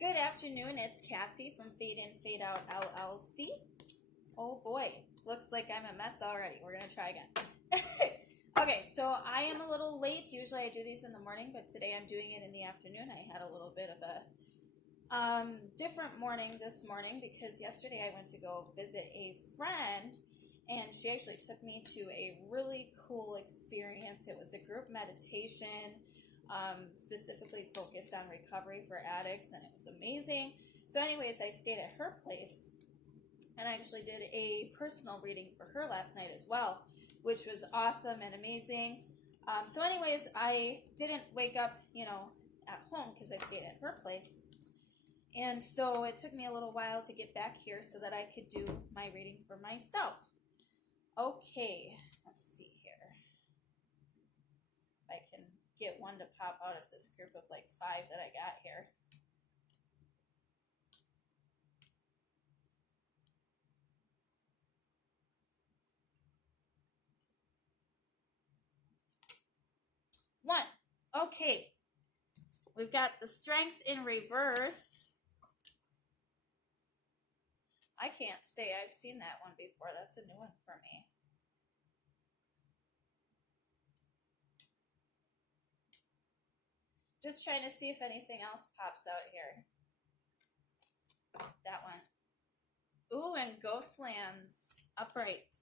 Good afternoon, it's Cassie from Fade In, Fade Out LLC. Oh boy, looks like I'm a mess already. We're going to try again. Okay, so I am a little late. Usually I do these in the morning, but today I'm doing it in the afternoon. I had a little bit of a different morning this morning because yesterday I went to go visit a friend and she actually took me to a really cool experience. It was a group meditation. Specifically focused on recovery for addicts, and it was amazing. So anyways, I stayed at her place, and I actually did a personal reading for her last night as well, which was awesome and amazing. So anyways, I didn't wake up, at home because I stayed at her place. And so it took me a little while to get back here so that I could do my reading for myself. Okay, let's see here. If I can get one to pop out of this group of like 5 that I got here. One. Okay. We've got the Strength in reverse. I can't say I've seen that one before. That's a new one for me. Just trying to see if anything else pops out here. That one. Ooh, and Ghostlands upright.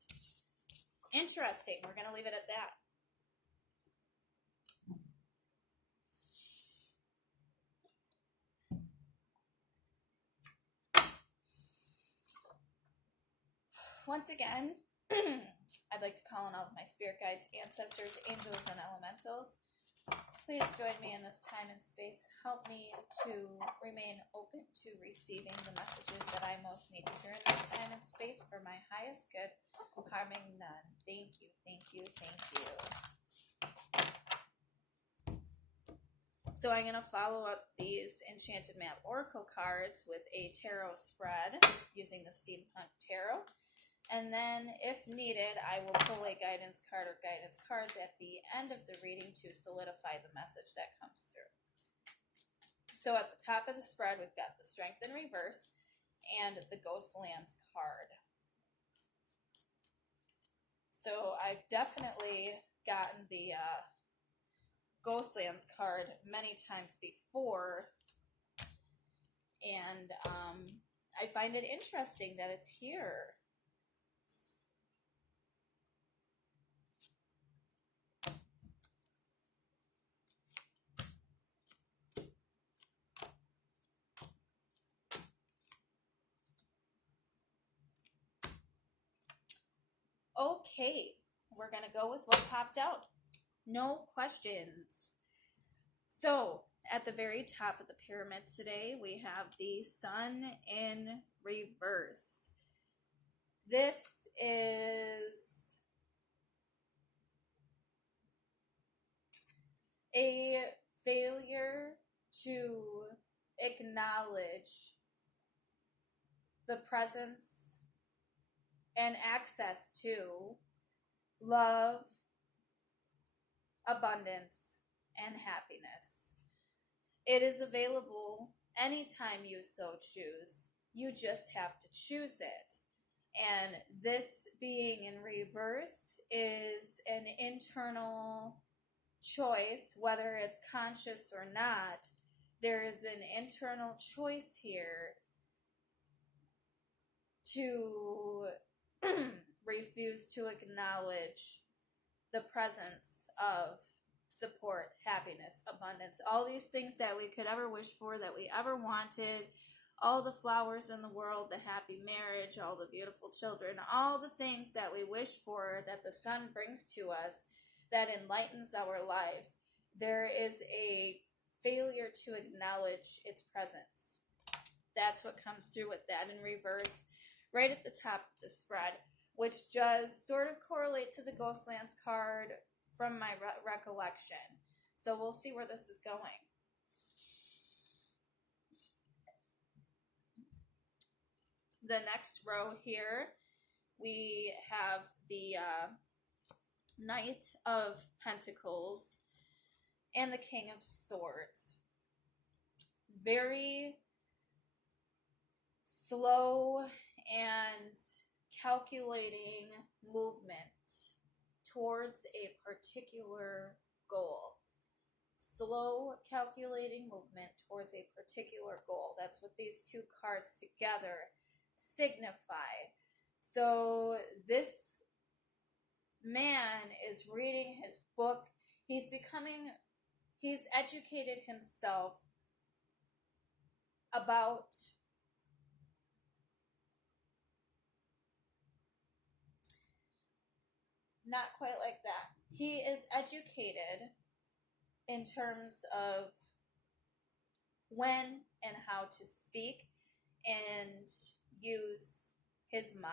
Interesting. We're going to leave it at that. Once again, I'd like to call on all of my spirit guides, ancestors, angels, and elementals. Please join me in this time and space. Help me to remain open to receiving the messages that I most need here in this time and space for my highest good, harming none. Thank you, thank you, thank you. So I'm going to follow up these Enchanted Map Oracle cards with a tarot spread using the Steampunk Tarot. And then, if needed, I will pull a guidance card or guidance cards at the end of the reading to solidify the message that comes through. So at the top of the spread, we've got the Strength in reverse and the Ghostlands card. So I've definitely gotten the Ghostlands card many times before, and I find it interesting that it's here. Okay, we're going to go with what popped out. No questions. So, at the very top of the pyramid today, we have the Sun in reverse. This is a failure to acknowledge the presence and access to love, abundance, and happiness. It is available anytime you so choose. You just have to choose it. And this being in reverse is an internal choice, whether it's conscious or not. There is an internal choice here to refuse to acknowledge the presence of support, happiness, abundance, all these things that we could ever wish for, that we ever wanted, all the flowers in the world, the happy marriage, all the beautiful children, all the things that we wish for, that the sun brings to us, that enlightens our lives. There is a failure to acknowledge its presence. That's what comes through with that in reverse, right at the top of the spread, which does sort of correlate to the Ghostlands card from my recollection. So we'll see where this is going. The next row here, we have the Knight of Pentacles and the King of Swords. Very slow and calculating movement towards a particular goal. Slow calculating movement towards a particular goal. That's what these two cards together signify. So this man is reading his book. He's educated himself about not quite like that. He is educated in terms of when and how to speak and use his mind,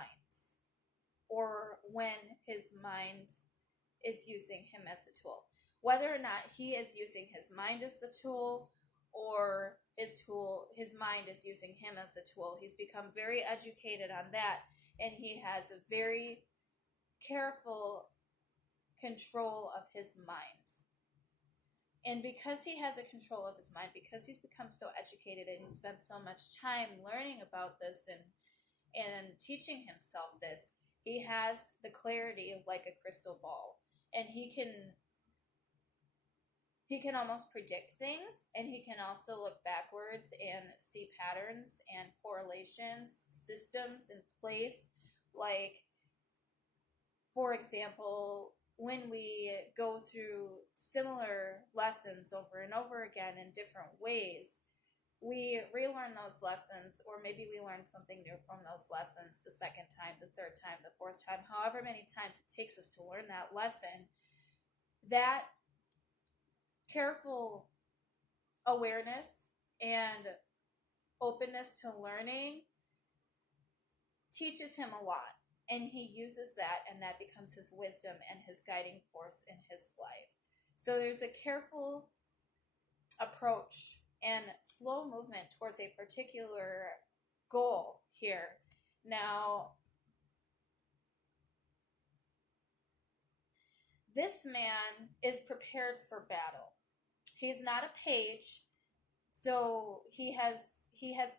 or when his mind is using him as a tool. Whether or not he is using his mind as the tool, or his mind is using him as a tool, he's become very educated on that, and he has a very careful control of his mind. And because he has a control of his mind, because he's become so educated and he spent so much time learning about this and teaching himself this, he has the clarity like a crystal ball. And he can almost predict things, and he can also look backwards and see patterns and correlations, systems in place. Like, for example, when we go through similar lessons over and over again in different ways, we relearn those lessons, or maybe we learn something new from those lessons the second time, the third time, the fourth time, however many times it takes us to learn that lesson. That careful awareness and openness to learning teaches him a lot. And he uses that, and that becomes his wisdom and his guiding force in his life. So there's a careful approach and slow movement towards a particular goal here. Now, this man is prepared for battle. He's not a page, so he has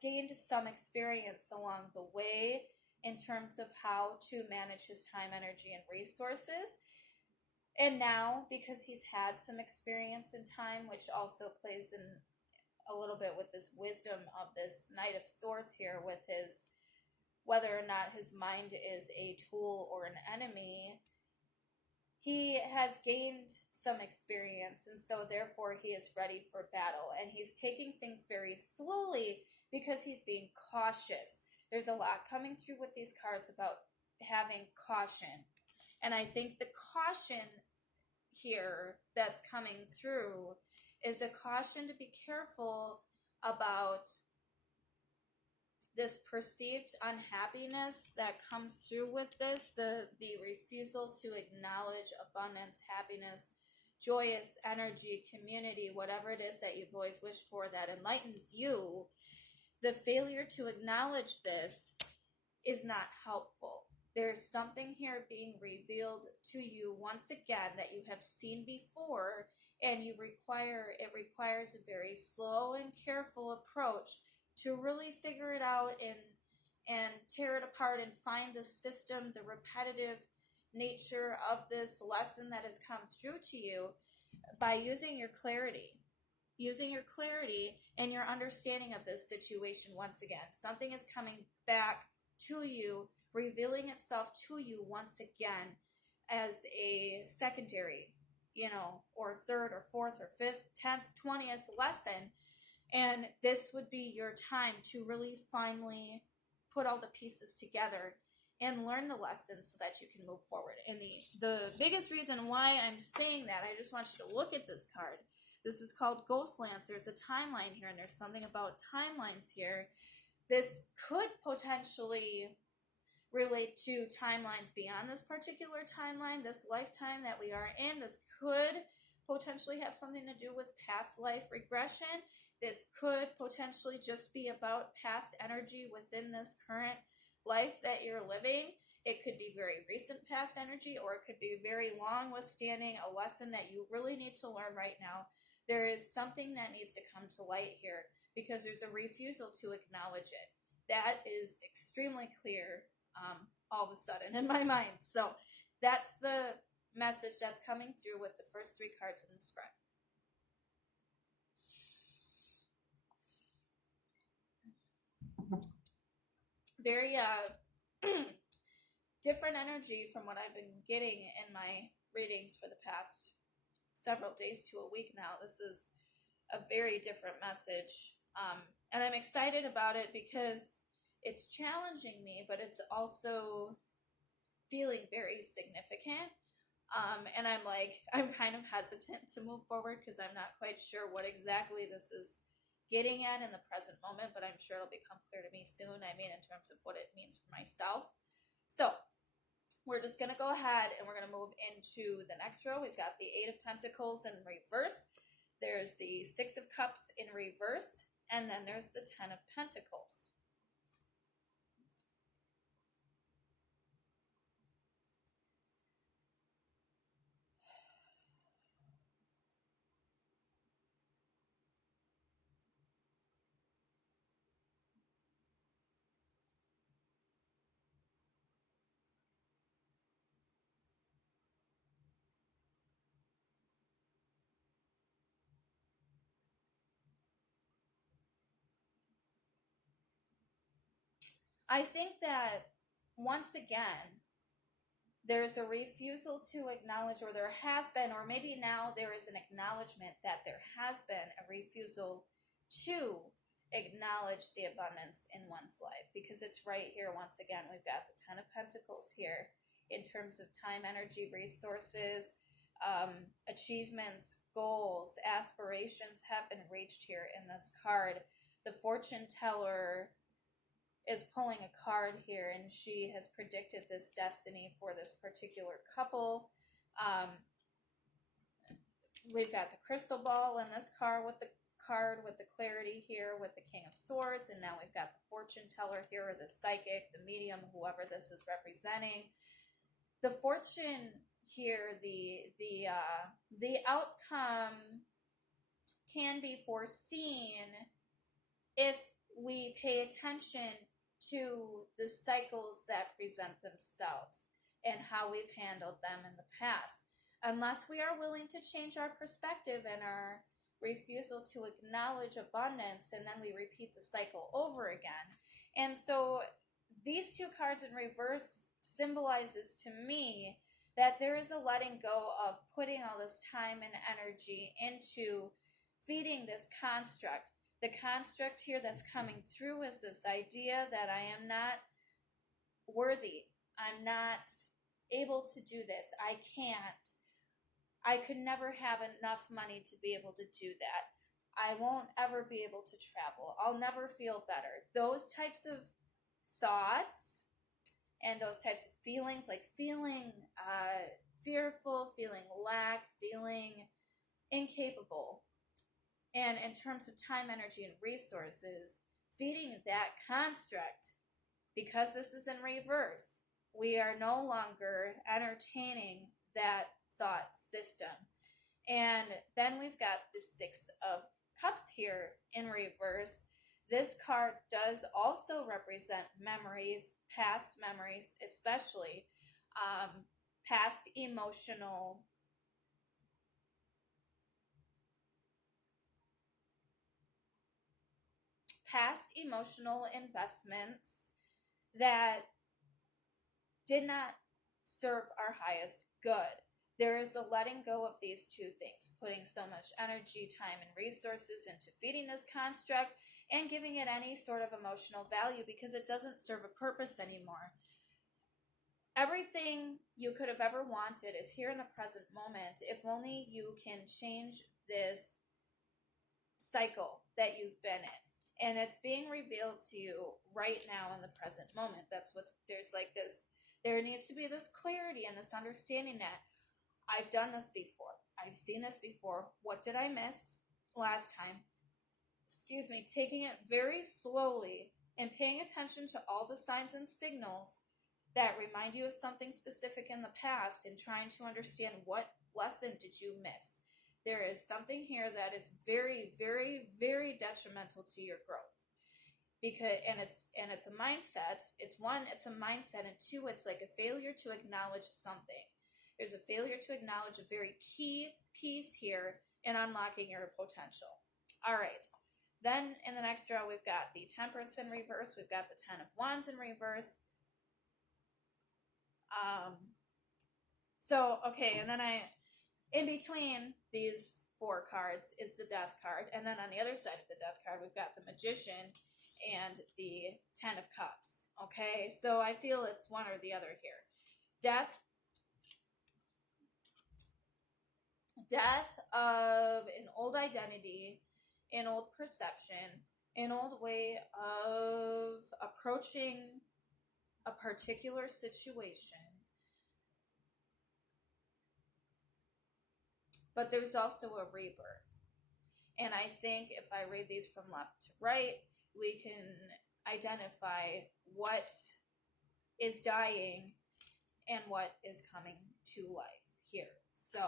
gained some experience along the way in terms of how to manage his time, energy, and resources. And now, because he's had some experience in time, which also plays in a little bit with this wisdom of this Knight of Swords here, with his, whether or not his mind is a tool or an enemy, he has gained some experience, and so therefore he is ready for battle. And he's taking things very slowly because he's being cautious. There's a lot coming through with these cards about having caution. And I think the caution here that's coming through is a caution to be careful about this perceived unhappiness that comes through with this, the refusal to acknowledge abundance, happiness, joyous energy, community, whatever it is that you've always wished for that enlightens you. The failure to acknowledge this is not helpful. There's something here being revealed to you once again that you have seen before, and it requires a very slow and careful approach to really figure it out and tear it apart and find the system, the repetitive nature of this lesson that has come through to you by using your clarity. Using your clarity and your understanding of this situation once again. Something is coming back to you, revealing itself to you once again as a secondary, or third or fourth or fifth, 10th, 20th lesson. And this would be your time to really finally put all the pieces together and learn the lessons so that you can move forward. And the biggest reason why I'm saying that, I just want you to look at this card. This is called Ghostlands. There's a timeline here, and there's something about timelines here. This could potentially relate to timelines beyond this particular timeline, this lifetime that we are in. This could potentially have something to do with past life regression. This could potentially just be about past energy within this current life that you're living. It could be very recent past energy, or it could be very long withstanding, a lesson that you really need to learn right now. There is something that needs to come to light here because there's a refusal to acknowledge it. that is extremely clear all of a sudden in my mind. So that's the message that's coming through with the first 3 cards in the spread. Very different energy from what I've been getting in my readings for the past several days to a week now. This is a very different message. And I'm excited about it because it's challenging me, but it's also feeling very significant. And I'm kind of hesitant to move forward because I'm not quite sure what exactly this is getting at in the present moment, but I'm sure it'll become clear to me soon. I mean, in terms of what it means for myself. So we're just going to go ahead and we're going to move into the next row. We've got the 8 of Pentacles in reverse. There's the 6 of Cups in reverse. And then there's the 10 of Pentacles. I think that once again, there's a refusal to acknowledge, or there has been, or maybe now there is an acknowledgement that there has been a refusal to acknowledge the abundance in one's life, because it's right here. Once again, we've got the 10 of Pentacles here in terms of time, energy, resources, achievements, goals, aspirations have been reached here in this card. The fortune teller is pulling a card here, and she has predicted this destiny for this particular couple. We've got the crystal ball in this card with the clarity here with the King of Swords, and now we've got the fortune teller here, or the psychic, the medium, whoever this is representing. The fortune here, the outcome can be foreseen if we pay attention to the cycles that present themselves and how we've handled them in the past. Unless we are willing to change our perspective and our refusal to acknowledge abundance, and then we repeat the cycle over again. And so these 2 cards in reverse symbolizes to me that there is a letting go of putting all this time and energy into feeding this construct. The construct here that's coming through is this idea that I am not worthy. I'm not able to do this. I can't. I could never have enough money to be able to do that. I won't ever be able to travel. I'll never feel better. Those types of thoughts and those types of feelings, like feeling fearful, feeling lack, feeling incapable. And in terms of time, energy, and resources, feeding that construct, because this is in reverse, we are no longer entertaining that thought system. And then we've got the 6 of Cups here in reverse. This card does also represent memories, past memories, especially past emotional investments that did not serve our highest good. There is a letting go of these 2 things, putting so much energy, time, and resources into feeding this construct and giving it any sort of emotional value because it doesn't serve a purpose anymore. Everything you could have ever wanted is here in the present moment, if only you can change this cycle that you've been in. And it's being revealed to you right now in the present moment. There needs to be this clarity and this understanding that I've done this before. I've seen this before. What did I miss last time? Taking it very slowly and paying attention to all the signs and signals that remind you of something specific in the past and trying to understand what lesson did you miss. There is something here that is very, very, very detrimental to your growth. It's a mindset. It's one, it's a mindset, and two, it's like a failure to acknowledge something. There's a failure to acknowledge a very key piece here in unlocking your potential. All right. Then in the next row, we've got the Temperance in reverse. We've got the Ten of Wands in reverse. And then in between these four cards is the Death card. And then on the other side of the Death card, we've got the Magician and the Ten of Cups. Okay, so I feel it's one or the other here. Death of an old identity, an old perception, an old way of approaching a particular situation. But there's also a rebirth. And I think if I read these from left to right, we can identify what is dying and what is coming to life here. So,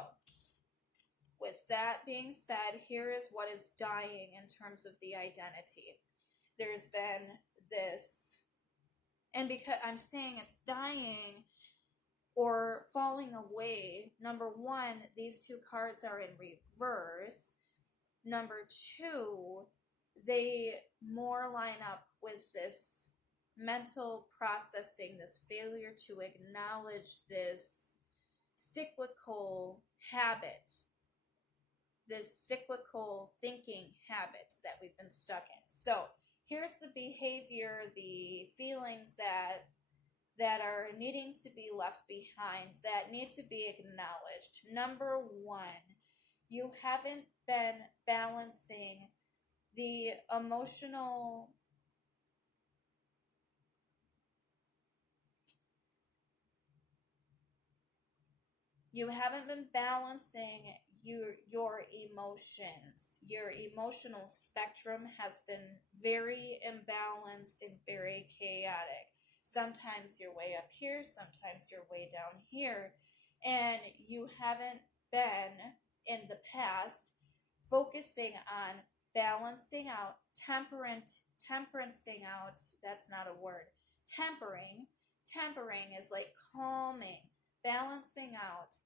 with that being said, here is what is dying in terms of the identity. There's been this, and because I'm saying it's dying or falling away, number one, these two cards are in reverse. Number two, they more line up with this mental processing, this failure to acknowledge this cyclical habit, this cyclical thinking habit that we've been stuck in. So here's the behavior, the feelings that are needing to be left behind, that need to be acknowledged. Number one, you haven't been balancing the emotional your emotions. Your emotional spectrum has been very imbalanced and very chaotic. Sometimes you're way up here, sometimes you're way down here, and you haven't been in the past focusing on balancing out, temperancing out. That's not a word. Tempering is like calming, balancing out.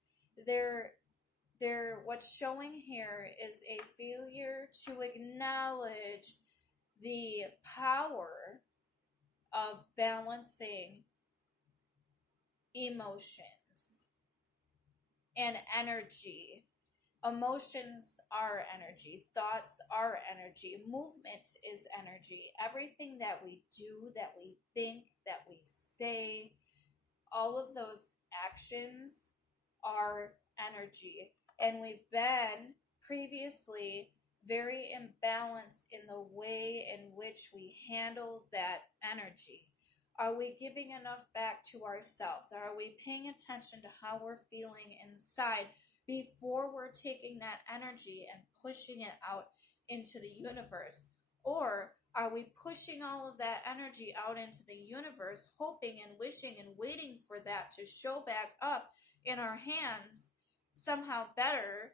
What's showing here is a failure to acknowledge the power of balancing emotions and energy. Emotions are energy. Thoughts are energy. Movement is energy. Everything that we do, that we think, that we say, all of those actions are energy. And we've been previously very imbalanced in the way in which we handle that energy. Are we giving enough back to ourselves? Are we paying attention to how we're feeling inside before we're taking that energy and pushing it out into the universe? Or are we pushing all of that energy out into the universe, hoping and wishing and waiting for that to show back up in our hands somehow better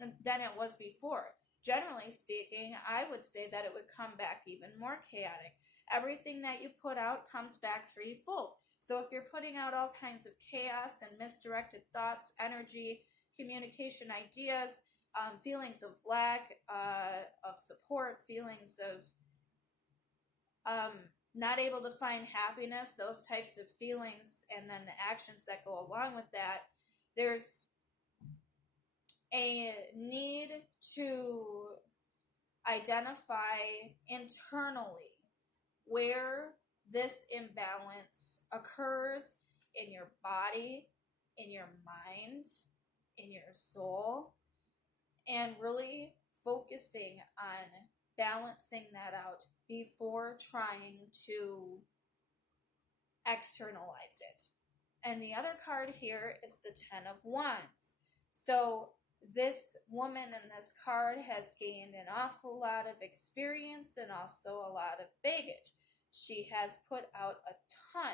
than it was before? Generally speaking, I would say that it would come back even more chaotic. Everything that you put out comes back threefold. So if you're putting out all kinds of chaos and misdirected thoughts, energy, communication ideas, feelings of lack of support, feelings of not able to find happiness, those types of feelings, and then the actions that go along with that, there's a need to identify internally where this imbalance occurs in your body, in your mind, in your soul, and really focusing on balancing that out before trying to externalize it. And the other card here is the Ten of Wands. So this woman in this card has gained an awful lot of experience and also a lot of baggage. She has put out a ton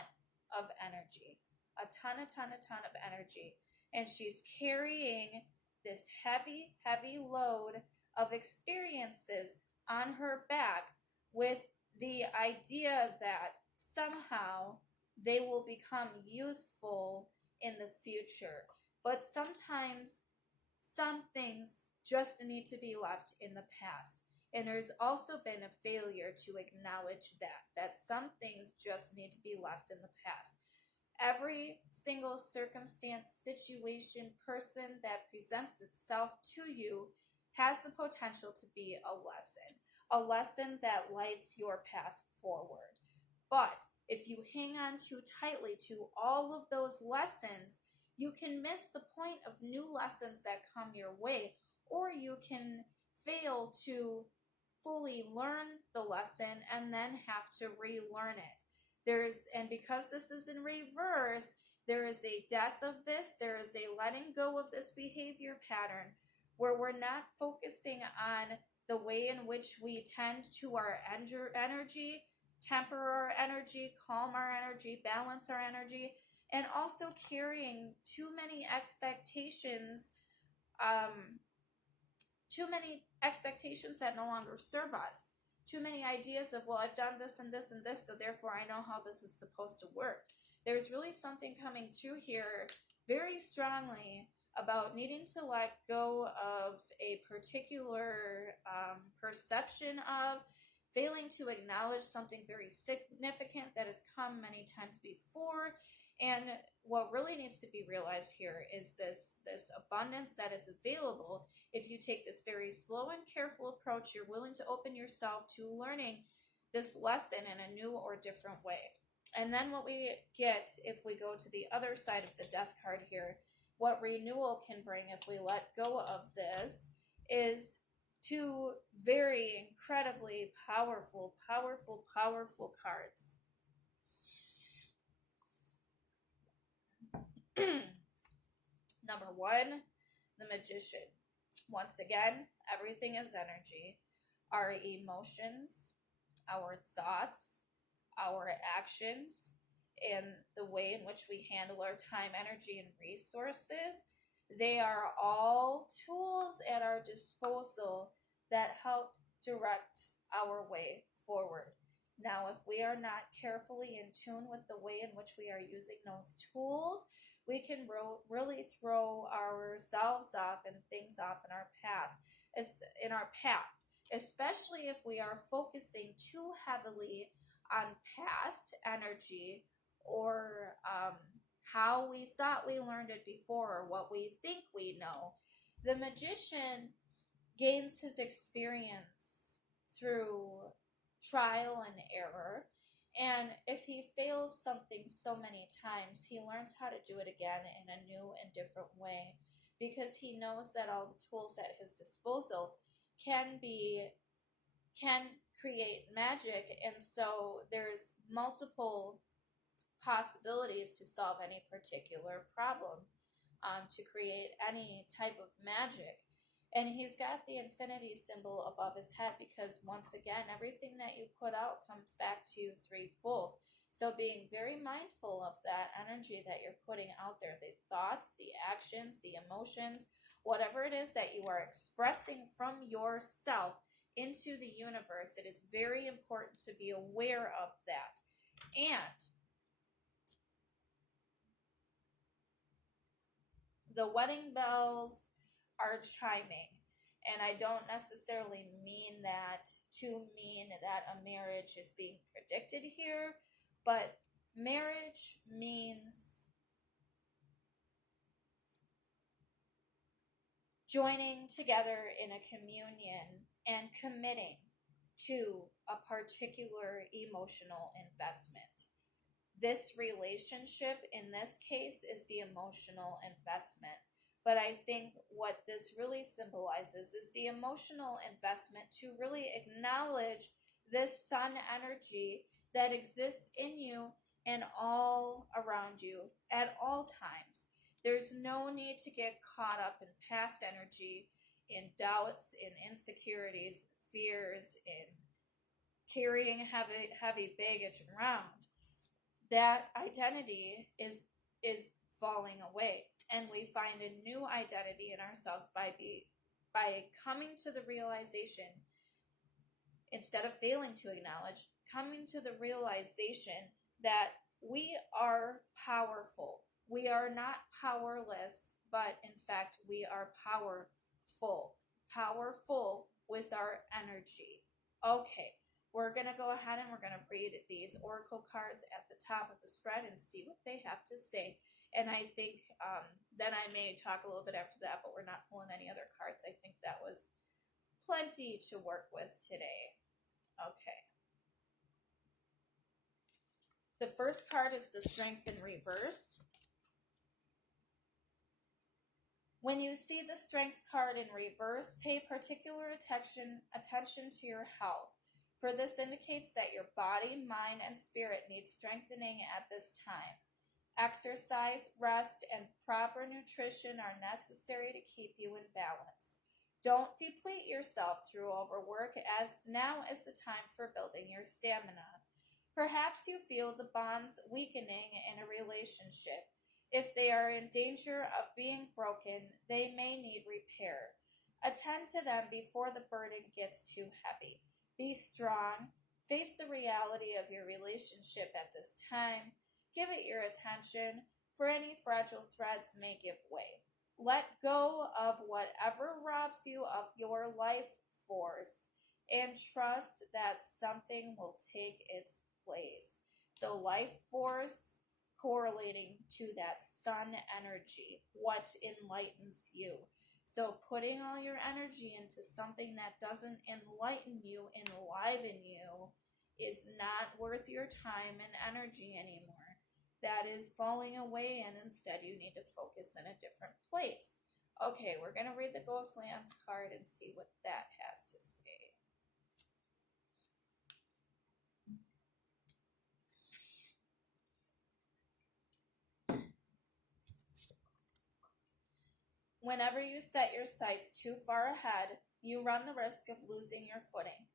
of energy, a ton of energy. And she's carrying this heavy load of experiences on her back with the idea that somehow they will become useful in the future. But sometimes some things just need to be left in the past. And there's also been a failure to acknowledge that some things just need to be left in the past. Every single circumstance, situation, person that presents itself to you has the potential to be a lesson that lights your path forward. But if you hang on too tightly to all of those lessons, you can miss the point of new lessons that come your way, or you can fail to fully learn the lesson and then have to relearn it. And because this is in reverse, there is a death of this, there is a letting go of this behavior pattern where we're not focusing on the way in which we tend to our energy, temper our energy, calm our energy, balance our energy, and also carrying too many expectations that no longer serve us. Too many ideas of, well, I've done this and this and this, so therefore I know how this is supposed to work. There's really something coming through here very strongly about needing to let go of a particular perception of, failing to acknowledge something very significant that has come many times before. And what really needs to be realized here is this abundance that is available. If you take this very slow and careful approach, you're willing to open yourself to learning this lesson in a new or different way. And then what we get, if we go to the other side of the death card here, what renewal can bring if we let go of this is two very incredibly powerful cards. Number one, the Magician. Once again, everything is energy. Our emotions, our thoughts, our actions, and the way in which we handle our time, energy, and resources, they are all tools at our disposal that help direct our way forward. Now, if we are not carefully in tune with the way in which we are using those tools, we can really throw ourselves off and things off in our path, especially if we are focusing too heavily on past energy or how we thought we learned it before or what we think we know. The Magician gains his experience through trial and error. And if he fails something so many times, he learns how to do it again in a new and different way, because he knows that all the tools at his disposal can create magic. And so there's multiple possibilities to solve any particular problem, to create any type of magic. And he's got the infinity symbol above his head because, once again, everything that you put out comes back to you threefold. So being very mindful of that energy that you're putting out there, the thoughts, the actions, the emotions, whatever it is that you are expressing from yourself into the universe, it is very important to be aware of that. And the wedding bells are chiming, and I don't necessarily mean that to mean that a marriage is being predicted here, but marriage means joining together in a communion and committing to a particular emotional investment. This relationship in this case is the emotional investment. But I think what this really symbolizes is the emotional investment to really acknowledge this sun energy that exists in you and all around you at all times. There's no need to get caught up in past energy, in doubts, in insecurities, fears, in carrying heavy baggage around. That identity is falling away. And we find a new identity in ourselves by coming to the realization instead of failing to acknowledge, coming to the realization that we are powerful. We are not powerless, but in fact, we are powerful. Powerful with our energy. Okay, we're going to go ahead and we're going to read these oracle cards at the top of the spread and see what they have to say. And I think then I may talk a little bit after that, but we're not pulling any other cards. I think that was plenty to work with today. Okay. The first card is the Strength in reverse. When you see the Strength card in reverse, pay particular attention to your health, for this indicates that your body, mind, and spirit need strengthening at this time. Exercise, rest, and proper nutrition are necessary to keep you in balance. Don't deplete yourself through overwork, as now is the time for building your stamina. Perhaps you feel the bonds weakening in a relationship. If they are in danger of being broken, they may need repair. Attend to them before the burden gets too heavy. Be strong. Face the reality of your relationship at this time. Give it your attention, for any fragile threads may give way. Let go of whatever robs you of your life force, and trust that something will take its place. The life force correlating to that sun energy, what enlightens you. So putting all your energy into something that doesn't enlighten you, enliven you, is not worth your time and energy anymore. That is falling away, and instead you need to focus in a different place. Okay, we're going to read the Ghostlands card and see what that has to say. Whenever you set your sights too far ahead, you run the risk of losing your footing,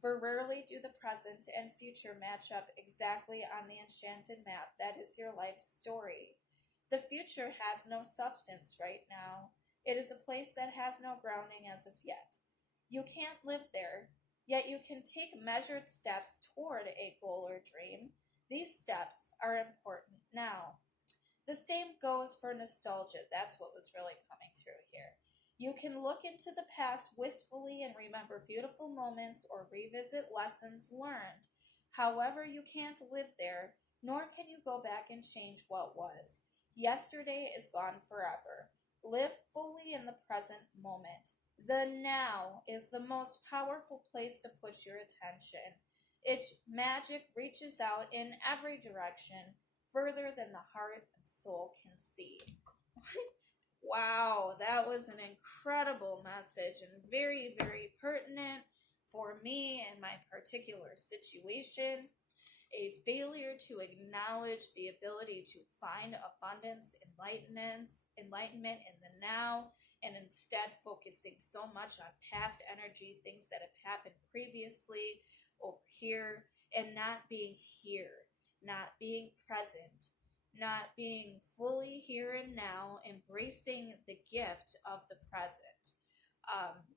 for rarely do the present and future match up exactly on the enchanted map that is your life's story. The future has no substance right now. It is a place that has no grounding as of yet. You can't live there, yet you can take measured steps toward a goal or dream. These steps are important now. The same goes for nostalgia. That's what was really coming through here. You can look into the past wistfully and remember beautiful moments or revisit lessons learned. However, you can't live there, nor can you go back and change what was. Yesterday is gone forever. Live fully in the present moment. The now is the most powerful place to put your attention. Its magic reaches out in every direction, further than the heart and soul can see. Wow, that was an incredible message and very, very pertinent for me and my particular situation. A failure to acknowledge the ability to find abundance, enlightenment in the now, and instead focusing so much on past energy, things that have happened previously over here, and not being here, not being present, not being fully here and now, embracing the gift of the present.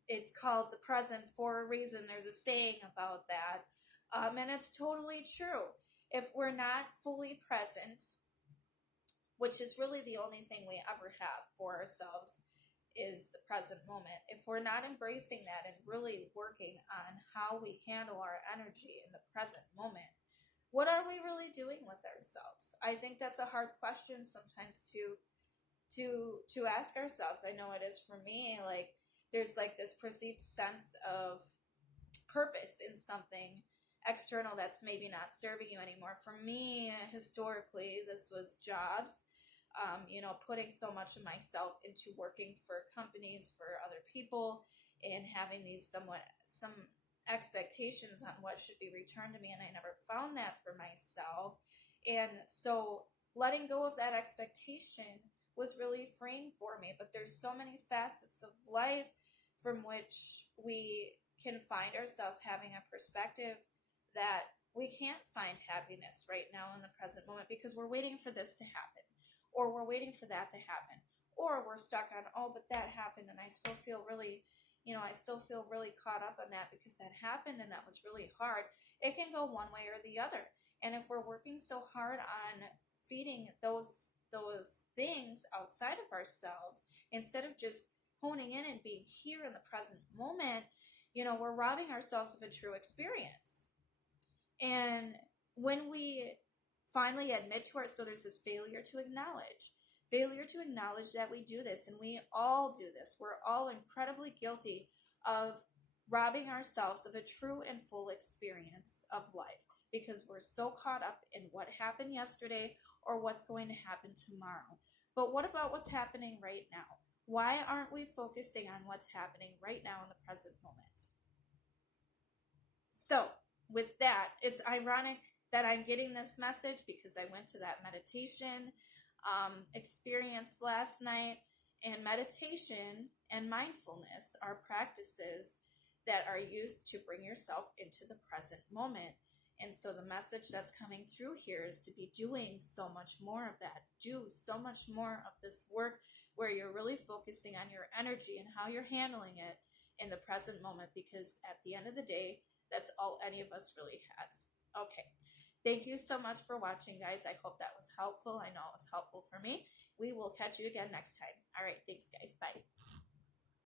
It's called the present for a reason. There's a saying about that. And it's totally true. If we're not fully present, which is really the only thing we ever have for ourselves, is the present moment. If we're not embracing that and really working on how we handle our energy in the present moment, what are we really doing with ourselves? I think that's a hard question sometimes to ask ourselves. I know it is for me. Like, there's like this perceived sense of purpose in something external that's maybe not serving you anymore. For me, historically, this was jobs. Putting so much of myself into working for companies, for other people, and having some expectations on what should be returned to me, and I never found that for myself. And so letting go of that expectation was really freeing for me. But there's so many facets of life from which we can find ourselves having a perspective that we can't find happiness right now in the present moment because we're waiting for this to happen, or we're waiting for that to happen, or we're stuck on, oh, but that happened and I still feel really, I still feel really caught up on that because that happened and that was really hard. It can go one way or the other. And if we're working so hard on feeding those things outside of ourselves, instead of just honing in and being here in the present moment, we're robbing ourselves of a true experience. And when we finally admit to ourselves, so there's this failure to acknowledge that we do this, and we all do this. We're all incredibly guilty of robbing ourselves of a true and full experience of life because we're so caught up in what happened yesterday or what's going to happen tomorrow. But what about what's happening right now? Why aren't we focusing on what's happening right now in the present moment? So, with that, it's ironic that I'm getting this message because I went to that meditation experience last night, and meditation and mindfulness are practices that are used to bring yourself into the present moment. And so the message that's coming through here is to be doing so much more of that. Do so much more of this work where you're really focusing on your energy and how you're handling it in the present moment, because at the end of the day, that's all any of us really has. Okay. Thank you so much for watching, guys. I hope that was helpful. I know it was helpful for me. We will catch you again next time. All right. Thanks, guys. Bye.